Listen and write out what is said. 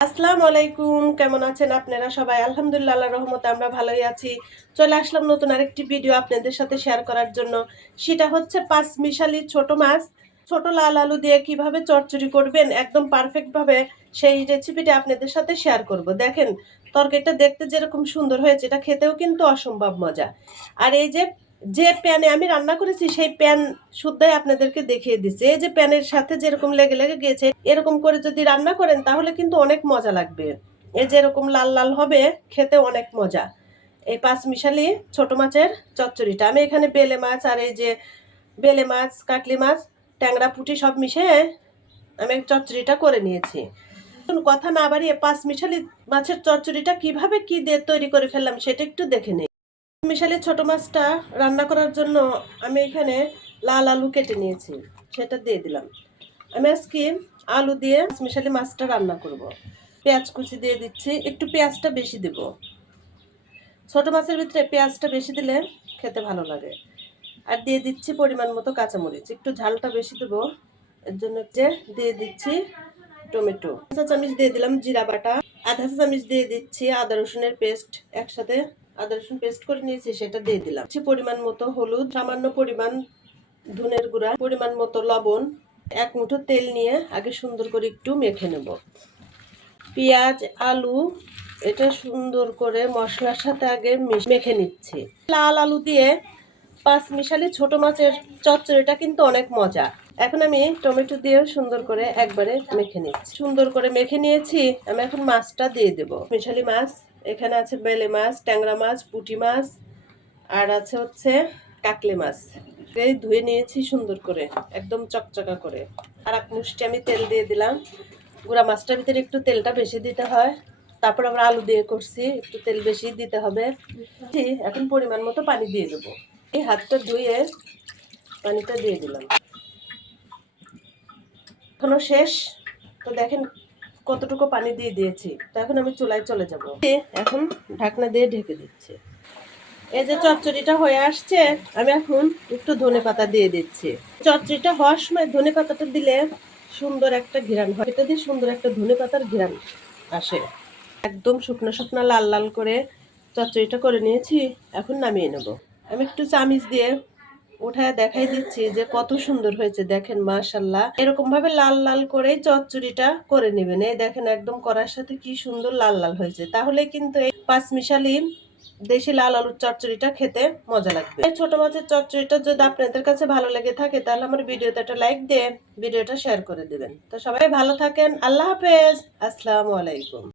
আসসালামু আলাইকুম, কেমন আছেন আপনারা সবাই? আলহামদুলিল্লাহ, আল্লাহর রহমতে আমরা ভালোই আছি। চলে আসলাম নতুন আরেকটি ভিডিও আপনাদের সাথে শেয়ার করার জন্য। সেটা হচ্ছে পাঁচ মিশালি ছোট মাছ। ছোট লাল আলু দিয়ে কীভাবে চচ্চড়ি করবেন, একদম পারফেক্ট ভাবে সেই রেসিপিটা আপনাদের সাথে শেয়ার করব। দেখেন, তরকারিটা দেখতে যেরকম সুন্দর হয়েছে, এটা খেতেও কিন্তু অসম্ভব মজা। আর এই যে যে প্যানে আমি রান্না করেছি, সেই প্যান শুদ্ধাই আপনাদেরকে দেখিয়ে দিচ্ছি। এই যে প্যানের সাথে যেরকম লেগে লেগে গিয়েছে, এরকম করে যদি রান্না করেন, তাহলে কিন্তু অনেক মজা লাগবে। এই যেরকম লাল লাল হবে, খেতে অনেক মজা। এই পাঁচ মিশালি ছোট মাছের চচ্চড়িটা। আমি এখানে বেলে মাছ আর এই যে বেলে মাছ, কাটলি মাছ, ট্যাংরা পুঁটি সব মিশিয়ে আমি চচ্চড়িটা করে নিয়েছি। কথা না বাড়িয়ে পাঁচ মিশালি মাছের চচ্চড়িটা কীভাবে কি দিয়ে তৈরি করে ফেললাম, সেটা একটু দেখে নিই। মিশালি ছোট মাছটা রান্না করার জন্য আমি এখানে লাল আলু কেটে নিয়েছি, সেটা দিয়ে দিলাম। আমি আজকে আলু দিয়ে মিশালি মাছটা রান্না করব। পেঁয়াজ কুচি দিয়ে দিচ্ছি, একটু পেঁয়াজটা বেশি দেব। ছোট মাছের ভিতরে পেঁয়াজটা বেশি দিলে খেতে ভালো লাগে। আর দিয়ে দিচ্ছি পরিমাণ মতো কাঁচামরিচ, একটু ঝালটা বেশি দেবো, এর জন্য যে দিয়ে দিচ্ছি টমেটো। চা চামচ দিয়ে দিলাম জিরা বাটা, আধা চা চামচ দিয়ে দিচ্ছি আদা রসুনের পেস্ট একসাথে আদা রসুন পেস্ট করে নিয়েছি, সেটা দিয়ে দিলাম। পরিমাণ মতো হলুদ, সামান্য পরিমাণ ধনের গুঁড়া, পরিমাণ মতো লবণ, এক মুঠো তেল নিয়ে আগে সুন্দর করে একটু মেখে নেব। পেঁয়াজ, আলু, এটা সুন্দর করে মশলার সাথে আগে মেখে নিচ্ছি। লাল আলু দিয়ে পাঁচ মিশালি ছোট মাছের চচ্চড়িটা কিন্তু অনেক মজা। এখন আমি টমেটো দিয়েও সুন্দর করে একবারে মেখে নিচ্ছি। সুন্দর করে মেখে নিয়েছি, আমি এখন মাছটা দিয়ে দেবো। মিশালি মাছ এখানে আছে বেলে মাছ, ট্যাংরা মাছ, পুঁটি মাছ, আর আছে হচ্ছে কাকলে মাছ। এই ধুয়ে নিয়েছি সুন্দর করে, একদম চকচকা করে। আর এক মুষ্টি আমি তেল দিয়ে দিলাম। গুঁড়া মাছটার ভিতরে একটু তেলটা বেশি দিতে হয়। তারপর আমরা আলু দিয়ে করছি, একটু তেল বেশি দিতে হবে। এখন পরিমাণ মতো পানি দিয়ে দেবো। এই হাতটা ধুয়ে পানিটা দিয়ে দিলাম। এখনও শেষ। তো দেখেন কতটুকু পানি দিয়ে দিয়েছি, তো এখন আমি চুলায় চলে যাব। এখন ঢাকনা দিয়ে ঢেকে দিচ্ছি। এই যে চচ্চড়িটা হয়ে আসছে, আমি এখন একটু ধনে পাতা দিয়ে দিচ্ছি। চচ্চড়িটা হওয়ার সময় ধনে পাতাটা দিলে সুন্দর একটা ঘিরান হয়। এটা দিয়ে সুন্দর একটা ধনে পাতার ঘিরান আসে। একদম শুকনো শুকনো লাল লাল করে চচ্চড়িটা করে নিয়েছি, এখন নামিয়ে নেব। আমি একটু চামিচ দিয়ে উঠায় দেখাই দিচ্ছি যে কত সুন্দর হয়েছে, দেখেন মাশাল্লাহ এরকম ভাবে লাল লাল করে চচ্চড়িটা করে নেবেন। এই দেখেন একদম করার সাথে কি সুন্দর লাল লাল হয়েছে। তাহলে কিন্তু এই পাঁচ মিশালি দেশি লাল আলুর চচ্চড়িটা খেতে মজা লাগবে। এই ছোট মাছের চচ্চড়িটা যদি আপনাদের কাছে ভালো লেগে থাকে, তাহলে আমার ভিডিওতে একটা লাইক দিয়ে ভিডিওটা শেয়ার করে দিবেন। তো সবাই ভালো থাকেন, আল্লাহ হাফেজ, আসসালামু আলাইকুম।